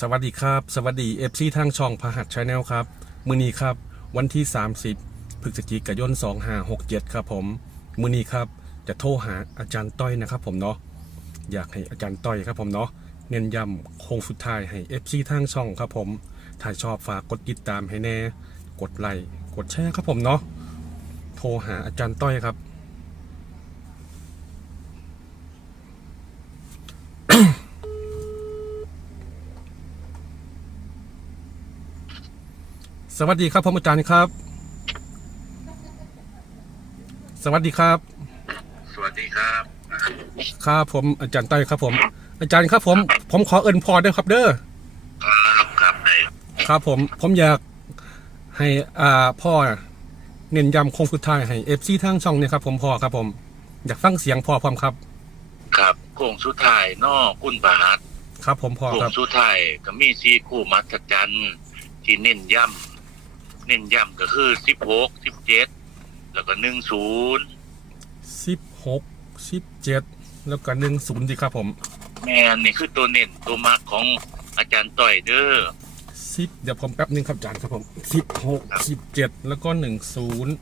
สวัสดีครับ สวัสดีเอฟซีทางช่องพหัสชาแนลครับ มือนี้ครับ วันที่ 30พฤศจิกายน2567 ครับผม มือนี้ครับ จะโทรหาอาจารย์ต้อยนะครับผมเนาะอยากให้อาจารย์ต้อยครับผมเนาะเน้นย้ำโค้งสุดท้ายให้เอฟซีทางช่องครับผมถ้าชอบฝากกดติดตามให้แน่ กดไลค์กดแชร์ครับผมเนาะโทรหาอาจารย์ต้อยครับ สวัสดีครับผมอาจารย์ครับ สวัสดีครับ สวัสดีครับ ครับผมอาจารย์ต้อยครับผม อาจารย์ครับผม ผมขอเอินพอด้วยครับเด้อ ครับครับในครับผม ผมอยากให้อ่าพ่อเน้นย้ำโคงสุดท้ายให้เอฟซีทางช่องเนี่ยครับผมพ่อครับผม อยากฟังเสียงพ่อพร้อมครับ ครับโค้งสุดท้ายนอกคุณประหัสครับผมพ่อโค้คงรับ สุดท้ายก็มีซีคู่มัศจรรย์ที่เน้นย้ำ เน้นย้ำก็คือสิบหกสิบเจ็ดแล้วก็หนึ่งศูนย์สิบหกสิบเจ็ดแล้วก็หนึ่งศูนย์ดีครับผมแม่นนี่คือตัวเน้นตัวมักของอาจารย์ต่อยเด้อสิบเดี๋ยวผมแป๊บนึงครับอาจารย์ครับผมสิบหกครับสิบเจ็ดแล้วก็หนึ่งศูนย์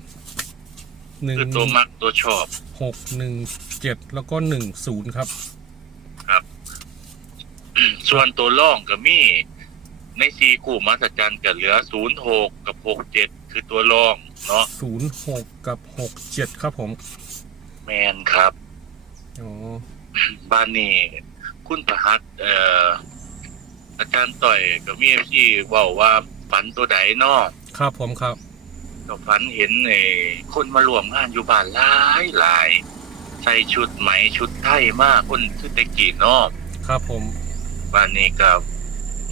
หนึ่งคือตัวมักตัวชอบหกหนึ่งเจ็ดแล้วก็หนึ่งศูนย์ครับส่วนตัวล่องก็มี ในซีคู่มัศจรรย์ก็เหลือศูนย์หกกับหกเจ็ดคือตัวล่องเนาะศูนย์หกกับหกเจ็ดครับผมแมนครับอ๋อบ้านนี้คุณประหัตเอ่ออาจารย์ต่อยกับมีที่บอกว่าฝันตัวใดเนาะครับผมครับก็ฝันเห็นไอ้คนมารวมงานอยู่บ้านหลายหลายใส่ชุดไหมชุดไทยมากคนคือแตะกี้เนาะครับผมบ้านนี้ก็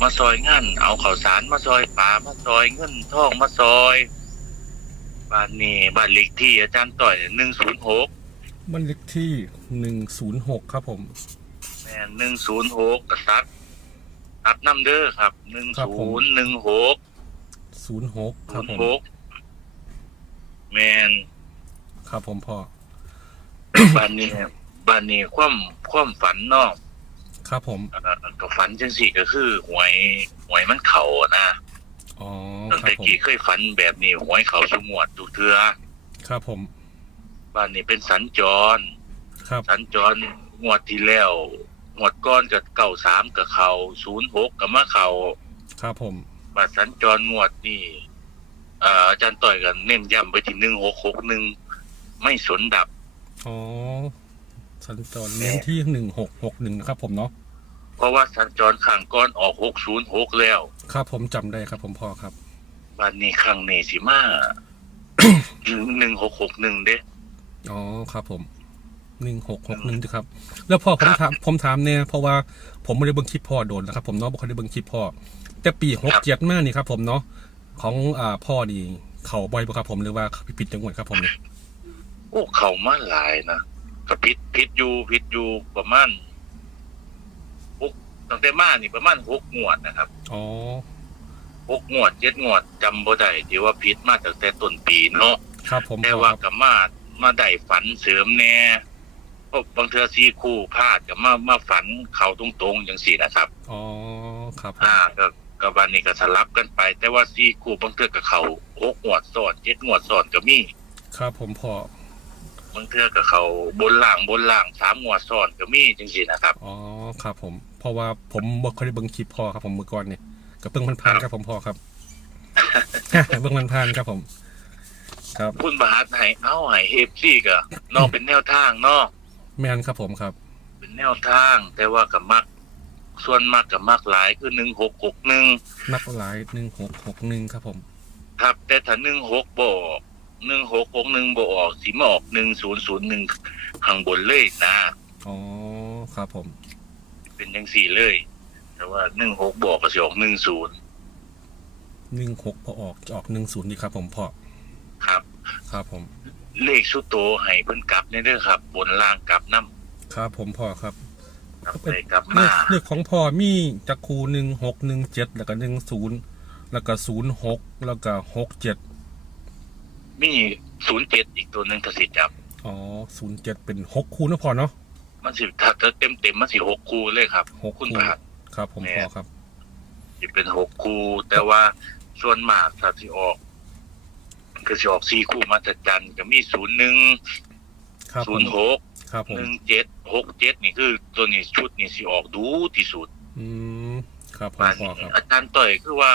มาซอยงานเอาข้าวสารมาซอยปลามาซอยเงินทองมาซอยบ้านนี้บ้านเลขที่อาจารย์ต่อยหนึ่งศูนย์หกบ้านเลขที่หนึ่งศูนย์หกครับผม แม่หนึ่งศูนย์หกกษัตริย์ตัดน้ำเด้อครับหนึ่งครับผศูม นย์หนึ่งหกศูนย์หกคศูรับนผย์มหกแมน ครับผมพ่อ บ้านนี้บ้านนี้ความความฝันเนาะ ครับผมเอ่อก็ฝันจังสี่ก็คือหวยหวยมันเข่านะอ๋อตั้งครัแต่บผมกี้เคยฝันแบบนี้หวยเขาสมวดทุกเทือครับผม บ้านนี้เป็นสัญจร ครับสัญจรงวดที่แล้วงวดก้อนกับเก่าสามกับเขาศูนย์หกกับมาเขาครับผมบัตรสัญจรงวดนี่เอ่ออาจารย์ต่อยกันเน้นย้ำไปที่หนึ่งหกหกหนึ่งไม่สนดับ อ๋อสัญจรเน้นที่หนึ่งหกหกหนึ่งนะครับผมเนาะ เพราะว่าสัญจรข้างก้อนออกหกศูนย์หกแล้ว ครับผมจำได้ครับ ผมพ่อครับบัดนี้ข้างนี้สิมา หนึ่งหกหกหนึ่งเด้ อ๋อครับผมหนึ่งหกหกหนึ่งครับ แล้วพ่อผมถามผมถามเนี่ยเพราะว่าผมไม่ได้เบิ่งคลิปพ่อโดนนะครับ ผมเนาะบ่ค่อยได้เบิ่งคลิปพ่อ แต่ปีหกเจ็ดมากนี่ครับ ผมเนาะของอ่าพ่อนี่เขาบ่อยบ่ครับผมหรือว่าเขาผิดจังหวัดครับผมเนี่ยโอ้เขามาหลายนะก็พิษพิษอยู่พิษอยู่ประมาณหก ตั้งแต่มานี่ประมาณหกงวดนะครับอ๋อหกงวดเจ็ดงวดจำบ่ได้ที่ว่าพิษมาตั้งแต่ต้นปีเนาะครับผมแต่พ่อว่าครับกับมามาได้ฝันเสริมแน่เพราะบางเทือซีคู่พลาดกับมามาฝันเขาตรงๆอย่างสี่นะครับอ๋อครับผมอ่าก็ก็วันนี้ก็สลับกันไป แต่ว่าซีคู่บางเทือกับเขาหกงวดซ้อนเจ็ดงวดซ้อนก็มีครับผมพ่อบางเทือกับเขาบนล่างบนล่างสามงวดซ้อนก็มีจังสี่นะครับอ๋อครับผม เพราะว่าผมบ่ค่อยได้เบิ่งคลิปพ่อครับผมเมื่อก่อนเนี่ยก็เพิ่งมันผ่านครับผมพ่อครับเบิ่งมันผ่านครับผม ครับคุณบาทให้เอาให้เฮฟซี่ก็นอกเป็นแนวทางเนาะแมนครับผมครับ เป็นแนวทาง แต่ว่ากับมัก ส่วนมากกับมักหลายคือหนึ่งหกหกหนึ่งนับหลายหนึ่งหกหกหนึ่งครับผม ครับ แต่ถ้าหนึ่งหกบออกหนึ่งหกหกหนึ่งบออกสีมาออกหนึ่งศูนย์ศูนย์หนึ่งข้างบนเลยนะอ๋อครับผม เป็นยังสี่เลย แต่ว่าหนึ่งหกบอกก็จะออกหนึ่งศูนย์หนึ่งหกพอออกจะออกหนึ่งศูนย์ดีครับผมพ่อครับ ครับผม เลขสุดโตให้เพิ่นกลับเนี่ยเด้อครับ บนล่างกลับน้ครับผมพ่อครับำกลับไปกลับเลมา ขเลขของพ่อมีจักคูหนึ่งหกหนึ่งเจ็ดแล้วก็หนึ่งศูนย์แล้วก็ศูนย์หกแล้วก็หกเจ็ดมีศูนย์เจ็ดอีกตัวหนึ่งถ้าสิจับ อ๋อศูนย์เจ็ดเป็นหกคูนะพ่อเนาะ มันสิถ้าเต็มเต็มๆมันสิหกคู่เลยครับหกคุณคู่ประหัตครับ ผมแม่พ่อครับจะเป็นหกคู่แต่ว่าส่วนมากถ้าที่ออกก็จะออกสี่คู่มาจัดจันก็มีศูนย์หนึ่งครับศูผนมย์หกครับผหมนึ่งเจ็ดหกเจ็ดนี่คือตัวนี้ชุดนี่สิออกดูที่สุด อืมครับผมบ้านพ่อนี้ครับอาจารย์ต่อยคือว่า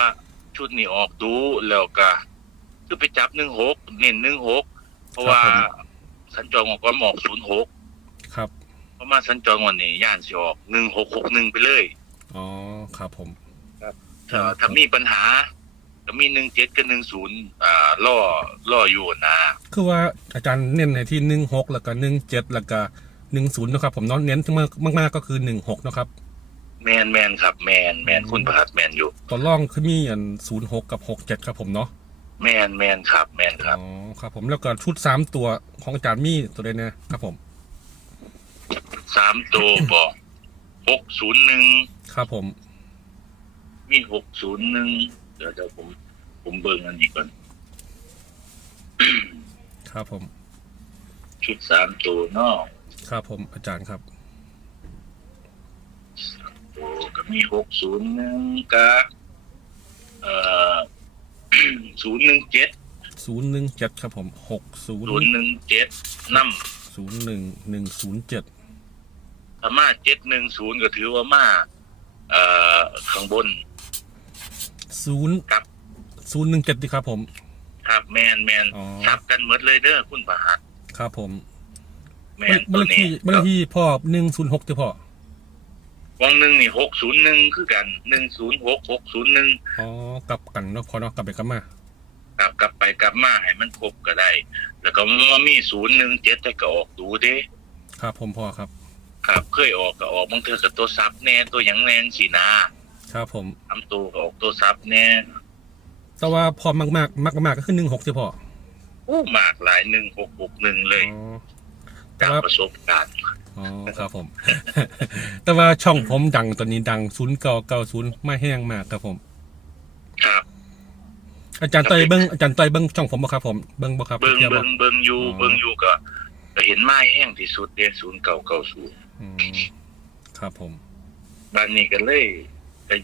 ชุดนี้ออกดูแล้วก็คือไปจับหนึ่งหกเน้นหนึ่งหกเพราะว่าสัญจรออกก็ออกศูนย์หกครับ เพราะมาสัญจรวันนี้ย่านสิออกหนึ่งหกหกหนึ่งไปเลย อ๋อ ครับผม ถ้าถ้ามีปัญหาก็มีหนึ่งเจ็ดกับหนึ่งศูนย์อ่าล่อล่ออยู่นะ คือว่าอาจารย์เน้นในที่หนึ่งหกแล้วก็หนึ่งเจ็ดแล้วก็หนึ่งศูนย์นะครับ ผมเน้องเน้นมากมากๆก็คือหนึ่งหกนะครับ แมนแมนครับ แมนแมนคุณประหัดแมนอยู่ตัวล่องคือมีอันศูนย์หกกับหกเจ็ดครับผมเนาะ แมนแมนครับ แมนคอ๋รัอบครับผมแล้วก็ชุดสามตัวของอาจารย์มีตัวใดนะครับผมสามตัวบอกหกศูนย์หนึ่งครับผม มีหกศูนย์หนึ่งเดี๋ยวเดี๋ยวผมผมเบิ่งอันนี้ก่อน ครับผม ชุดสามตัวเนอกครับผมอาจารย์ครับตัวก็มีหกศูนย์หนึ่งกับเอ่อศูนย์หนึ่งเจ็ดศูนย์หนึ่งเจ็ดครับผมหกศูนย์ศูนย์หนึ่งเจ็ดน้ศูนย์หนึ่งหนึ่งศูนย์เจ็ดำถ้า มาเจ็ดหนึ่งศูนย์ก็ถือว่ามาเอ่อข้างบน ศูนย์ครับ ศูนย์หนึ่งเจ็ดดีครับผม ครับแมนแมนอ๋อสับกันหมดเลยเด้อคุณประหัตครับผมแมบ้านนบ้านเลขตัวนี้ที่บ้านเลขที่พ่อหนึ่งศูนย์หกจะพ่อวังหนึ่งนี่หกศูนย์หนึ่งคือกันหนึ่งศูนย์หกหกศูนย์หนึ่งอ๋อกลับกันเนาะพอเนาะกลับไปกลับมากลับกลับไปกลับมาให้มันครบก็ได้ แล้วก็มันมีศูนย์หนึ่งเจ็ดแต่ก็ออกดูเด้ ครับผมพ่อครับ ครับเคยออกก็ออกบางเทื่อกับตัวซับแน่ตัวหยังแน่สีนาครับผมทำตัวก็ออกตัวซับแน่แต่ว่าพอมากมากมากมากๆก็คือหนึ่งหกจะพ่อโอ้มากหลายหนึ่งหกหกหนึ่งเลยอ๋อแต่จากว่าประสบการณ์อ๋อครับผม แต่ว่าช่องผมดังตอนนี้ดังศูนย์เก้าเก้าศูนย์ไม่แห้งมากครับผม ครับ อาจารย์ต้อยเบิ้งอาจารย์ต้อยเบิ้งช่องผมบ่ครับผมเบิ้งบ่ครับเบิงเทียบเบิบ่ งเบิงอยู่อ๋อ เบิงอยู่ก็ก็เห็นไม้แห้งที่สุดเดือนศูนย์เก่าเก่าศูนย์ อืมครับผมบ้านนี้ก็เลยก็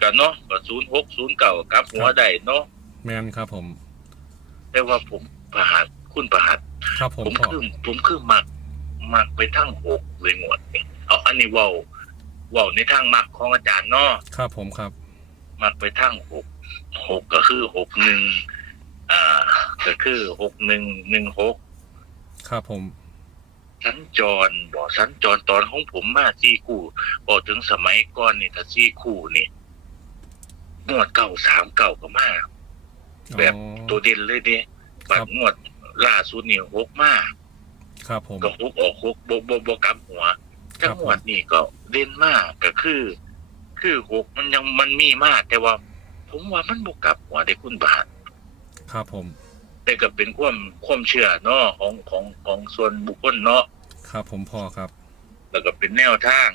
ก็เนาะก็ศูนย์หกศูนย์เก่ากลับหัวได้เนาะแมนครับผมแต่ว่าผมประหัดคุณประหัดครับผมผมพ่อคือผมคือมักมักไปทั้งหกเลยหมดนี่เอาอันนี้เว้าเว้าในทางมักของอาจารย์เนาะครับผมครับ มักไปทั้งหกหกก็คือหกหนึ่งอ่าก็คือหกหนึ่งหนึ่งหกครับผม สัญจรบอกสัญจรตอนของผมมาซี่คู่บอกถึงสมัยก่อนนี่ถ้าซี่คู่นี่งวดเก่าสามเก่าก็มาแบบอ๋อตัวเด่นเลยเด้บัดครับงวดล่าสุดนี่หกมาครับผมก็หกออกหกโบโบโบกลับหัวครัจับงหวัดนี่ก็เด่นมากก็คือ คือหกมันยังมันมีมาก แต่ว่า ผมว่ามันบกลับหัวได้คุณบาท ครับผม แต่ก็เป็นความความเชื่อเนาะของของของส่วนบุคคลเนาะครับ ผมพ่อครับ แล้วก็เป็นแนวทาง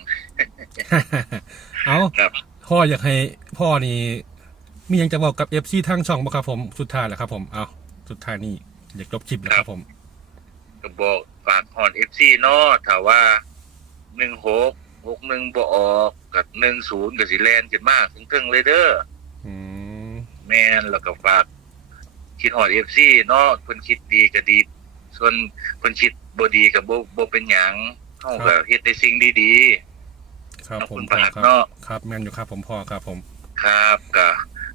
เอาครับ พ่ออยากให้พ่อนี่มีหยังจะบอกกับเอฟซีทางช่องบ่ครับผมสุดท้ายแล้วครับ ผมเอาสุดท้ายนี่อยากจบคลิปแล้วครับผมก็บอกฝากหอนเอฟซีเนาะถ้าว่าหนึ่งหกหกหนึ่งบ่ออกกับหนึ่งศูนย์กับสิแลนขึ้นมากถึงๆเลยเด้ออืมแม่นแล้วก็ฝาก คิดหอดเอฟซีเนาะเพิ่นคิดดีก็ดี ส่วนเพิ่นคิดบ่ดีก็บ่บ่เป็นหยังเฮาก็เฮ็ดแต่สิ่งดีครับขอบผมคุณพ่อมากครับเนาะครับแมนอยู่ครับผมพ่อครับผมๆครับก็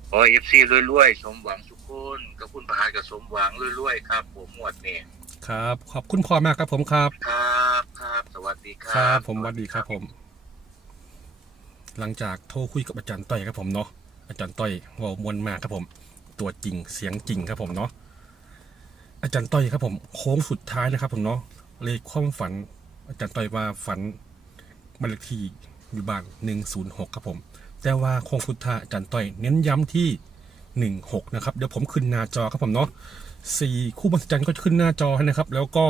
ขอเอฟซีรวยๆสมหวังทุกคนกับคุณประหารก็สมหวังรวยๆครับ ผมหมวดนี่ครับ ขอบคุณพ่อมากครับผมครับ ครับครับสวัสดีครัครับบผมสวัสดีครับผม หลังจากโทรคุยกับอาจารย์ต้อยครับผมเนาะอาจารย์ต้อยเวอมวนมากครับผม ตัวจริงเสียงจริงครับผมเนาะอาจารย์ต้อยครับผมโค้งสุดท้ายนะครับผมเนาะเลยความฝัน อาจารย์ต้อยว่าฝันบันเลทีอยู่บ้านหนึ่งศูนย์หกครับผม แต่ว่าโค้งสุดท้ายอาจารย์ต้อยเน้นย้ำที่หนึ่งหกนะครับ เดี๋ยวผมขึ้นหน้าจอครับผมเนาะสี่คู่บรรจันก็จะขึ้นหน้าจอให้นะครับ แล้วก็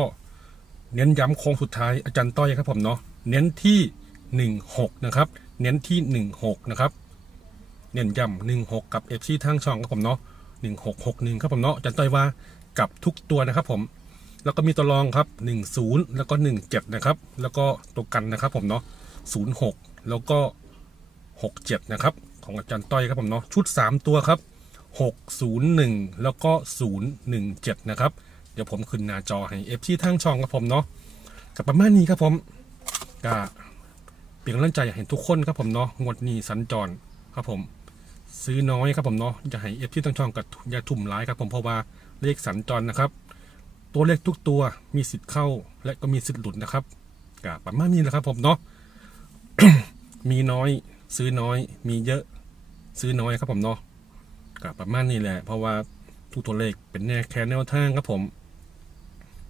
เน้นย้ำโค้งสุดท้ายอาจารย์ต้อยครับผมเนาะเน้นที่หนึ่งหกนะครับ เน้นที่หนึ่งหกนะครับเน้นย้ำหนึ่งหกกับเอฟซีทางช่องครับผมเนาะ หนึ่งหกหกหนึ่งครับผมเนาะอาจารย์ต้อยว่ากับทุกตัวนะครับผมแล้วก็มีตัวรองครับหนึ่งศูนย์แล้วก็หนึ่งเจ็ดนะครับ แล้วก็ตัวกันนะครับผมเนาะศูนย์หกแล้วก็หกเจ็ดนะครับ ของอาจารย์ต้อยครับผมเนาะชุด 3 ตัวครับ 601 แล้วก็ 017 นะครับ เดี๋ยวผมขึ้นหน้าจอให้เอฟซีทางช่องครับผมเนาะกับประมาณนี้ครับผมก็เป็นกำลังใจอยากเห็นทุกคนครับผมเนาะงวดนี้สัญจรครับผม ซื้อน้อยครับผมเนาะอย่าให้เอฟซีทางช่องกับอย่าทุ่มร้ายครับผมเพราะว่าเลขสัญจรนะครับ ตัวเลขทุกตัวมีสิทธิ์เข้าและก็มีสิทธิ์หลุดนะครับก็ประมาณนี้นะครับผมเนาะมีน้อยซื้อน้อย มีเยอะซื้อน้อยครับผมเนาะก็ประมาณนี้แหละ เพราะว่าทุกตัวเลขเป็นแนวแค่แนวทางครับผม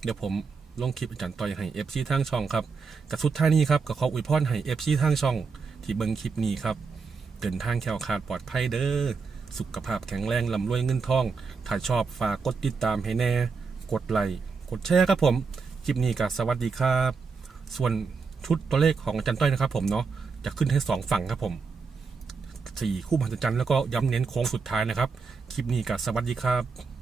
เดี๋ยวผมลงคลิปอาจารย์ต่อยให้เอฟซีทางช่องครับกับสุดท้ายนี้ครับก็ขออวยพรให้เอฟซีทางช่อง ที่เบิ่งคลิปนี้ครับ เดินทางแคล้วคาดปลอดภัยเด้อ สุขภาพแข็งแรงลำรวยเงินทอง ถ้าชอบฝากกดติดตามให้แน่ กดไลค์กดแชร์ครับผม คลิปนี้ก็สวัสดีครับ ส่วนชุดตัวเลขของอาจารย์ต้อยนะครับผมเนาะ จะขึ้นให้สองฝั่งครับผมสี่คู่มหัศจรรย์แล้วก็ย้ำเน้นโค้งสุดท้ายนะครับ คลิปนี้ก็สวัสดีครับ